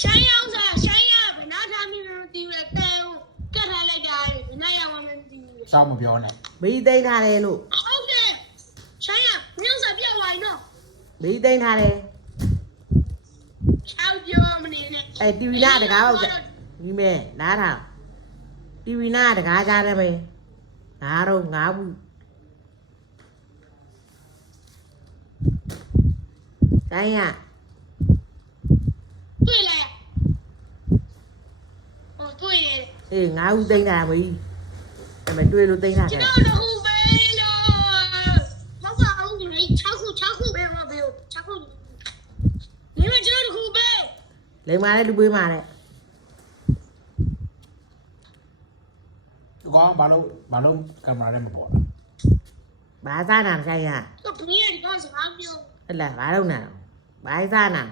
ဆိုင်ရောက်စားဆိုင်ရဘယ်နာထားမိလို့တီးရဲတဲကိုကတ်ထားလိုက်တာဘယ်နာရောက်မှမသိဘူး ရှောက်မပြောနဲ့ မီးသိမ်းထားတယ်လို့ ဟုတ်တယ်ဆိုင်ရမြို့စားပြသွားရင်တော့ မီးသိမ်းထားတယ် ချောက်ပြောမနေနဲ့ အဲတီဗီနာတကားဟုတ်တယ်ဒီမဲ့နားထောင်တီဗီနာတကားကြားတယ်ပဲငါတော့ငါဘူးဆိုင်ရ တွေ့လိုက်ဟိုတွေ့တယ် အေးငါဘူးသိမ်းတာမီးအဲ့မတွေ့လို့သိမ်းတာ ကျွန် ခဲ့ တော်တို့ပဲလို့ဘာသာအောင်ဒီ6ခုပဲမပြော6ခုဒီမှာကျွန်တော်တို့ပဲ လိမ်မာနဲ့လူပေးမာနဲ့ ဒီကောင်ဘာလို့ကင်မရာနဲ့မပေါ်လား ဘာစားနာဆိုင်ရ တော့ဘယ်ရဒီကောင်စကားပြော ဟဲ့လားဘာလုပ်နေလဲဘာစားနာ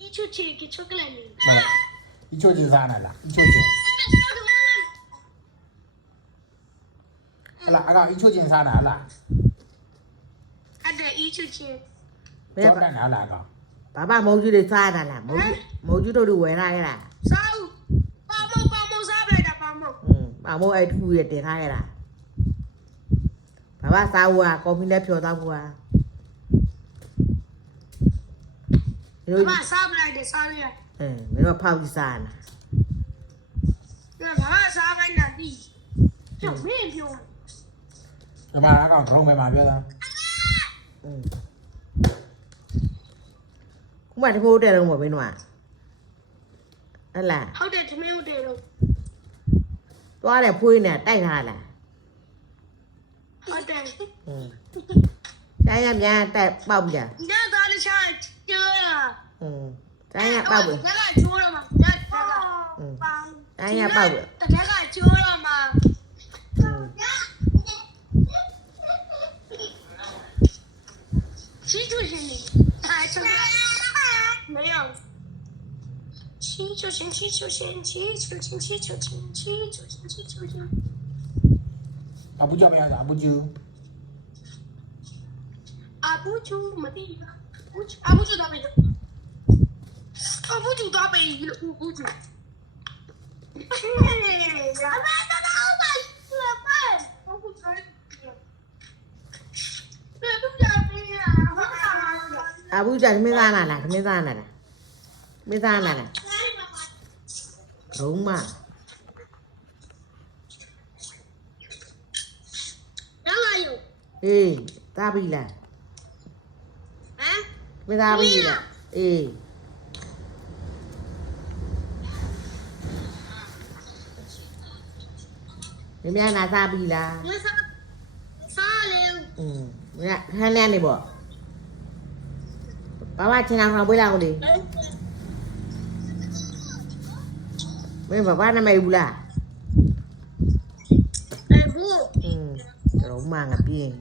一出去给出个来人。 ဒီချိုချင်းစားနေလားဒီချိုချင်းဟလာအကောင်ဒီချိုချင်းစားတာဟလား 啊对，一出去。 ဘယ် ကြောက်တယ်ဟလားအကောင် ဘာမမုံကြီးတွေစားတာလားမုံကြီးတို့ဝယ်ထားခဲ့တာ 啥？包包啥不来的包包？ ဘာမို့အဲ့ထူရတင်ထားခဲ့တာဘာစားဘူးอ่ะကော်ဖီနဲ့ဖြော်သားဘူးอ่ะ爸爸啥不来的啥的？ မင်းတို့ဖောက်ကြည့်စားနာ 那爸爸啥不来的地？叫咩叫？ ဒီမှာအကောင်ဒရုန်းပဲမှာပြောတာ ခုမှတဖိုးတဲ့တော့မဘင်းတော့ဟဲ့လား 好的，他没有得了。 သွားတယ်ဖွေးနေတိုက်ထားလား 好的。 ဆိုင်ရမြန်တိုက်ပေါက်ကြ 你那咋的下车呀？ ဆိုင်ရပေါက်ပြီ 他敢揪了吗？那他敢。 ဆိုင်ရပေါက်ပြီ 他敢揪了吗？七出行李，哎，这个没有。七出行，七出行，七出行，七出行，七出行，七出行。 အပူကြောက်မရတာအပူကျူ 阿布就没得了，阿布就打北了，阿布就打北了，阿布就。အဘူးကြမင်းသားလာလားမင်းသားလာလားမင်းသားလာလားဘုံမ 哪来有？ အေးသားပြီလား 啊？ မင်းသားပြီလားအေးမင်းများနာသားပြီလား 我啥了？ မင်းဟန်းနေနေပေါ့ဘာမှချင်းအောင်ပွေးလာကိုလေမင်းဘာနာမည်ဘူးလား 哎不， တော့မှငါပြင်း